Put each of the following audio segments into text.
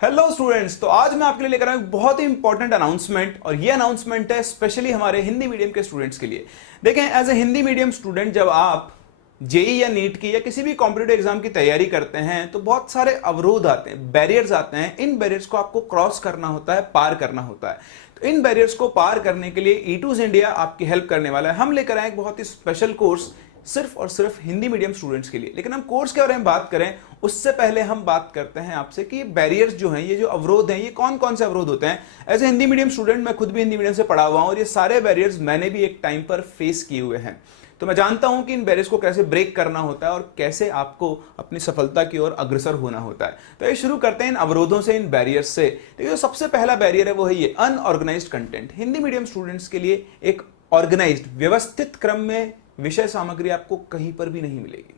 Hello students, तो आज मैं आपके लिए लेकर आया हूं बहुत ही इंपॉर्टेंट अनाउंसमेंट। और ये अनाउंसमेंट है स्पेशली हमारे हिंदी मीडियम के स्टूडेंट्स के लिए। देखें, as a Hindi medium student जब आप जेई या नीट की या किसी भी कॉम्पिटिटिव एग्जाम की तैयारी करते हैं तो बहुत सारे अवरोध आते हैं, बैरियर्स आते हैं। इन बैरियर्स को आपको क्रॉस करना होता है, पार करना होता है। तो इन बैरियर्स को पार करने के लिए E2 इंडिया आपकी हेल्प करने वाला है। हम लेकर आए एक बहुत ही स्पेशल कोर्स सिर्फ और सिर्फ हिंदी मीडियम स्टूडेंट्स के लिए। लेकिन हम कोर्स के बारे में बात करें उससे पहले हम बात करते हैं आपसे कि बैरियर्स जो हैं, ये जो अवरोध हैं, ये कौन कौन से अवरोध होते हैं। As a Hindi medium student मैं खुद भी हिंदी मीडियम से पढ़ा हुआ हूं और ये सारे बैरियर्स मैंने भी एक टाइम पर फेस किए हुए हैं। तो मैं जानता हूं कि इन बैरियर्स को कैसे ब्रेक करना होता है और कैसे आपको अपनी सफलता की ओर अग्रसर होना होता है। तो ये शुरू करते हैं इन अवरोधों से, इन बैरियर्स से। देखिए, जो सबसे पहला बैरियर है वो है ये unorganised content. Hindi medium students के लिए एक ऑर्गेनाइज्ड, व्यवस्थित क्रम में विषय सामग्री आपको कहीं पर भी नहीं मिलेगी।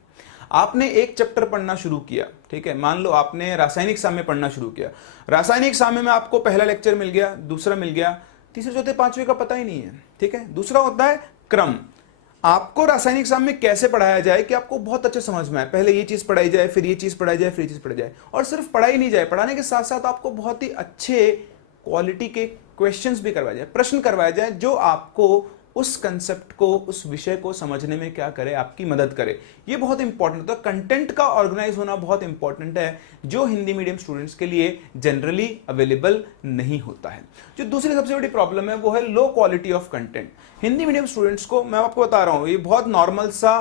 आपने एक चैप्टर पढ़ना शुरू किया, ठीक है, मान लो आपने रासायनिक साम्य पढ़ना शुरू किया। रासायनिक साम्य में आपको पहला लेक्चर मिल गया, दूसरा मिल गया, तीसरे चौथे पांचवे का पता ही नहीं है, ठीक है। दूसरा होता है क्रम। आपको रासायनिक साम्य कैसे पढ़ाया जाए कि आपको बहुत अच्छे समझ में आए। पहले ये चीज पढ़ाई जाए, फिर ये चीज पढ़ाई जाए, फिर ये चीज पढ़ाई जाए। और सिर्फ पढ़ाई नहीं जाए, पढ़ाने के साथ साथ आपको बहुत ही अच्छे क्वालिटी के क्वेश्चंस भी करवाए जाए, प्रश्न करवाए जाए जो आपको उस कंसेप्ट को, उस विषय को समझने में क्या करे, आपकी मदद करे। ये बहुत इंपॉर्टेंट है। तो कंटेंट का ऑर्गेनाइज होना बहुत इंपॉर्टेंट है, जो हिंदी मीडियम स्टूडेंट्स के लिए जनरली अवेलेबल नहीं होता है। जो दूसरी सबसे बड़ी प्रॉब्लम है वो है low quality of content. Hindi medium students को मैं आपको बता रहा हूं, ये बहुत नॉर्मल सा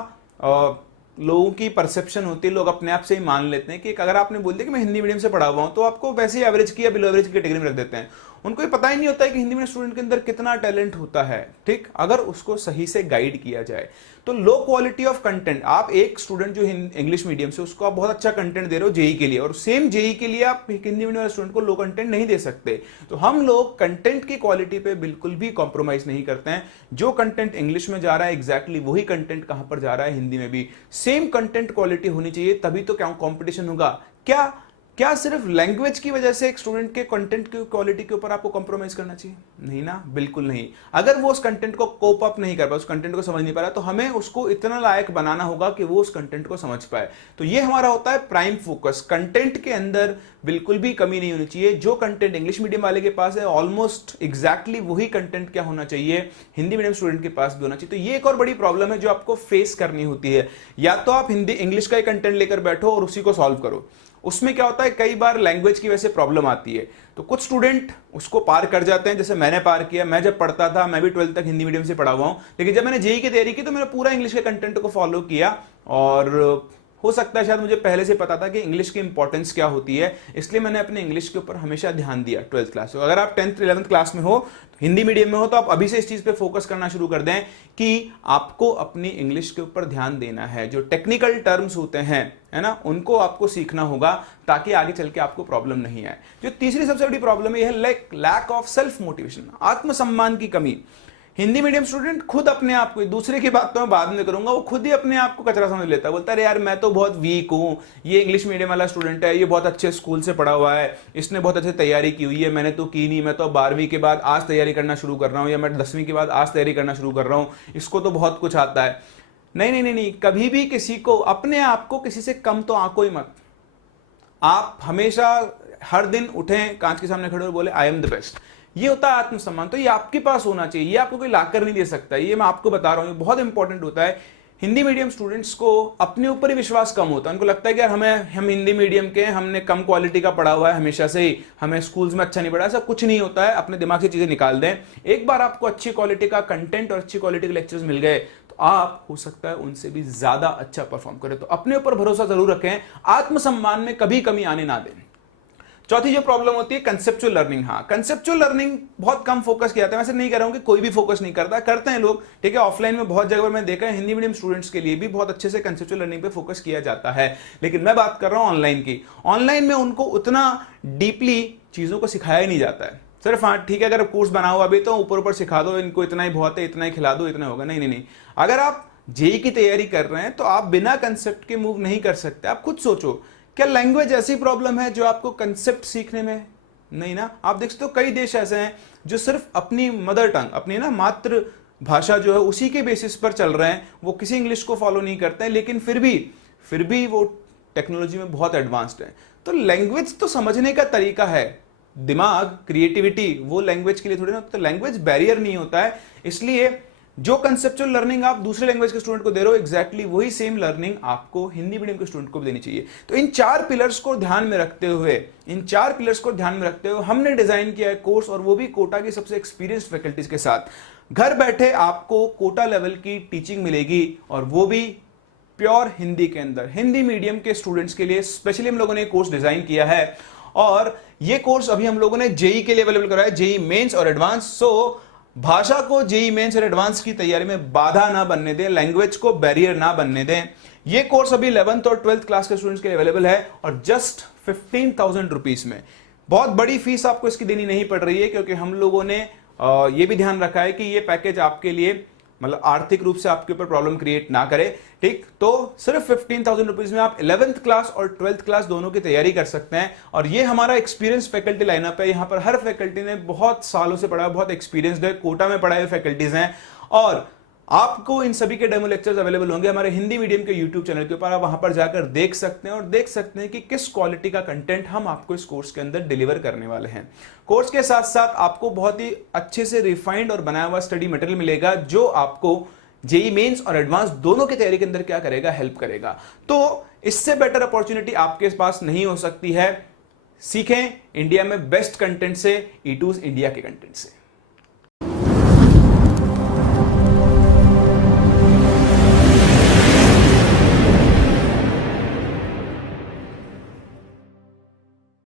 लोगों की परसेप्शन होती है। लोग अपने आप से ही मान लेते हैं कि अगर आपने बोल दिया कि मैं हिंदी मीडियम से पढ़ा हुआ हूं तो आपको वैसे ही एवरेज की या बिलो एवरेज की कैटेगरी में रख देते हैं। उनको ये पता ही नहीं होता है कि हिंदी मीडियम स्टूडेंट के अंदर कितना टैलेंट होता है, ठीक, अगर उसको सही से गाइड किया जाए। तो लो क्वालिटी ऑफ कंटेंट, आप एक स्टूडेंट जो इंग्लिश मीडियम से, उसको आप बहुत अच्छा कंटेंट दे रहे हो जेई के लिए, और सेम जेई के लिए आप हिंदी मीडियम वाले स्टूडेंट को लो कंटेंट नहीं दे सकते। तो हम लोग कंटेंट की क्वालिटी पे बिल्कुल भी कॉम्प्रोमाइज नहीं करते हैं। जो कंटेंट इंग्लिश में जा रहा है एग्जैक्टली वही कंटेंट कहां पर जा रहा है, हिंदी में भी सेम कंटेंट क्वालिटी होनी चाहिए, तभी तो क्या कॉम्पिटिशन होगा। क्या सिर्फ लैंग्वेज की वजह से एक स्टूडेंट के कंटेंट की क्वालिटी के ऊपर आपको कॉम्प्रोमाइज करना चाहिए? नहीं ना, बिल्कुल नहीं। अगर वो उस कंटेंट को कोप अप नहीं कर पाया, उस कंटेंट को समझ नहीं पा रहा, तो हमें उसको इतना लायक बनाना होगा कि वो उस कंटेंट को समझ पाए। तो ये हमारा होता है प्राइम फोकस। कंटेंट के अंदर बिल्कुल भी कमी नहीं होनी चाहिए। जो कंटेंट इंग्लिश मीडियम वाले के पास है ऑलमोस्ट एग्जैक्टली वही कंटेंट क्या होना चाहिए, हिंदी मीडियम स्टूडेंट के पास भी होना चाहिए। तो ये एक और बड़ी प्रॉब्लम है जो आपको फेस करनी होती है। या तो आप हिंदी इंग्लिश का ही कंटेंट लेकर बैठो और उसी को सॉल्व करो। उसमें क्या होता है, कई बार लैंग्वेज की वजह से प्रॉब्लम आती है, तो कुछ स्टूडेंट उसको पार कर जाते हैं, जैसे मैंने पार किया। मैं जब पढ़ता था, मैं भी 12th तक हिंदी मीडियम से पढ़ा हुआ हूं, लेकिन जब मैंने जेई की तैयारी की तो मैंने पूरा इंग्लिश के कंटेंट को फॉलो किया। और हो सकता है शायद मुझे पहले से पता था कि इंग्लिश की इंपॉर्टेंस क्या होती है, इसलिए मैंने अपने इंग्लिश के ऊपर हमेशा ध्यान दिया 12th क्लास में। अगर आप 10th 11th क्लास में हो, हिंदी मीडियम में हो, तो आप अभी से इस चीज पे फोकस करना शुरू कर दें कि आपको अपनी इंग्लिश के ऊपर ध्यान देना है। जो टेक्निकल टर्म्स होते हैं, है ना, उनको आपको सीखना होगा ताकि आगे चल के आपको प्रॉब्लम नहीं आए। जो तीसरी सबसे बड़ी प्रॉब्लम है लैक ऑफ सेल्फ मोटिवेशन, आत्मसम्मान की कमी। हिंदी मीडियम स्टूडेंट खुद अपने आप को, दूसरे की बात तो मैं बाद में करूंगा, वो खुद ही अपने आप को कचरा समझ लेता है। बोलता है यार मैं तो बहुत वीक हूं, ये इंग्लिश मीडियम वाला स्टूडेंट है, ये बहुत अच्छे स्कूल से पढ़ा हुआ है, इसने बहुत अच्छी तैयारी की हुई है, मैंने तो की नहीं, मैं तो 12वीं के बाद आज तैयारी करना शुरू कर रहा हूँ, या मैं 10वीं के बाद आज तैयारी करना शुरू कर रहा हूँ, इसको तो बहुत कुछ आता है। नहीं नहीं नहीं नहीं, कभी भी किसी को, अपने आप को किसी से कम तो आंको ही मत। आप हमेशा हर दिन उठें, कांच के सामने खड़े और बोले आई एम द बेस्ट। ये होता है आत्मसम्मान। तो ये आपके पास होना चाहिए, ये आपको कोई लाकर नहीं दे सकता। ये मैं आपको बता रहा हूं, ये बहुत इंपॉर्टेंट होता है। हिंदी मीडियम स्टूडेंट्स को अपने ऊपर ही विश्वास कम होता है। उनको लगता है कि यार हम हिंदी मीडियम के, हमने कम क्वालिटी का पढ़ा हुआ है हमेशा से ही, हमें स्कूल्स में अच्छा नहीं पढ़ा। ऐसा कुछ नहीं होता है। अपने दिमाग से चीजें निकाल दें। एक बार आपको अच्छी क्वालिटी का कंटेंट और अच्छी क्वालिटी के लेक्चर्स मिल गए तो आप, हो सकता है, उनसे भी ज्यादा अच्छा परफॉर्म करें। तो अपने ऊपर भरोसा जरूर रखें, आत्मसम्मान में कभी कमी आने ना दें। चौथी जो प्रॉब्लम होती है कंसेप्चुअल लर्निंग। हाँ, कंसेप्चुअल लर्निंग बहुत कम फोकस किया जाता है। वैसे नहीं कह रहा हूं कि कोई भी फोकस नहीं करता, करते हैं लोग, ठीक है। ऑफलाइन में बहुत जगह पर मैंने देखा है, हिंदी मीडियम स्टूडेंट्स के लिए भी बहुत अच्छे से कंसेप्चुअल लर्निंग पे फोकस किया जाता है। लेकिन मैं बात कर रहा हूं ऑनलाइन की। ऑनलाइन में उनको उतना डीपली चीजों को सिखाया ही नहीं जाता है। सिर्फ हाँ ठीक है, अगर कोर्स बना हुआ अभी तो ऊपर ऊपर सिखा दो, इनको इतना ही बहुत है, इतना ही खिला दो, इतना होगा। नहीं नहीं नहीं, अगर आप जेई की तैयारी कर रहे हैं तो आप बिना कंसेप्ट के मूव नहीं कर सकते। आप खुद सोचो, क्या लैंग्वेज ऐसी प्रॉब्लम है जो आपको कंसेप्ट सीखने में नहीं ना? आप देख सकते हो कई देश ऐसे हैं जो सिर्फ अपनी मदर टंग, अपनी ना मातृ भाषा जो है उसी के बेसिस पर चल रहे हैं। वो किसी इंग्लिश को फॉलो नहीं करते हैं, लेकिन फिर भी वो टेक्नोलॉजी में बहुत एडवांस्ड हैं। तो लैंग्वेज तो समझने का तरीका है, दिमाग, क्रिएटिविटी वो लैंग्वेज के लिए थोड़ी ना, तो लैंग्वेज बैरियर नहीं होता है। इसलिए जो कंसेप्चुअल लर्निंग आप दूसरे लैंग्वेज के स्टूडेंट को दे रहे हो, एग्जैक्टली वही सेम लर्निंग आपको हिंदी मीडियम के स्टूडेंट को भी देनी चाहिए। तो इन 4 पिलर्स को ध्यान में रखते हुए हमने डिजाइन किया है कोर्स, और वो भी कोटा की सबसे एक्सपीरियंस्ड फैकल्टीज के साथ। घर बैठे आपको कोटा लेवल की टीचिंग मिलेगी, और वो भी प्योर हिंदी के अंदर। हिंदी मीडियम के स्टूडेंट्स के लिए स्पेशली हम लोगों ने कोर्स डिजाइन किया है, और ये कोर्स अभी हम लोगों ने जेई के लिए अवेलेबल कराया, जेई मेंस और एडवांस। सो भाषा को जेई मेंस और एडवांस की तैयारी में बाधा ना बनने दें, लैंग्वेज को बैरियर ना बनने दें। ये कोर्स अभी 11th और 12th क्लास के स्टूडेंट्स के लिए अवेलेबल है, और जस्ट 15,000 रुपीज में। बहुत बड़ी फीस आपको इसकी देनी नहीं पड़ रही है, क्योंकि हम लोगों ने ये भी ध्यान रखा है कि ये पैकेज आपके लिए मतलब आर्थिक रूप से आपके ऊपर प्रॉब्लम क्रिएट ना करे। ठीक, तो सिर्फ 15,000 रुपीज में आप 11th क्लास और 12th क्लास दोनों की तैयारी कर सकते हैं। और ये हमारा एक्सपीरियंस फैकल्टी लाइनअप है। यहाँ पर हर फैकल्टी ने बहुत सालों से पढ़ा, बहुत एक्सपीरियंस्ड है, कोटा में पढ़ाए हुए फैकल्टीज हैं। और आपको इन सभी के डेमो लेक्चर्स अवेलेबल होंगे हमारे हिंदी मीडियम के यूट्यूब चैनल के ऊपर। आप वहां पर जाकर देख सकते हैं, और देख सकते हैं कि किस क्वालिटी का कंटेंट हम आपको इस कोर्स के अंदर डिलीवर करने वाले हैं। कोर्स के साथ साथ आपको बहुत ही अच्छे से रिफाइंड और बनाया हुआ स्टडी मटेरियल मिलेगा, जो आपको जेई मेंस और एडवांस दोनों की तैयारी के अंदर क्या करेगा, हेल्प करेगा। तो इससे बेटर अपॉर्चुनिटी आपके पास नहीं हो सकती है। सीखें इंडिया में बेस्ट कंटेंट से, E2 इंडिया के कंटेंट से।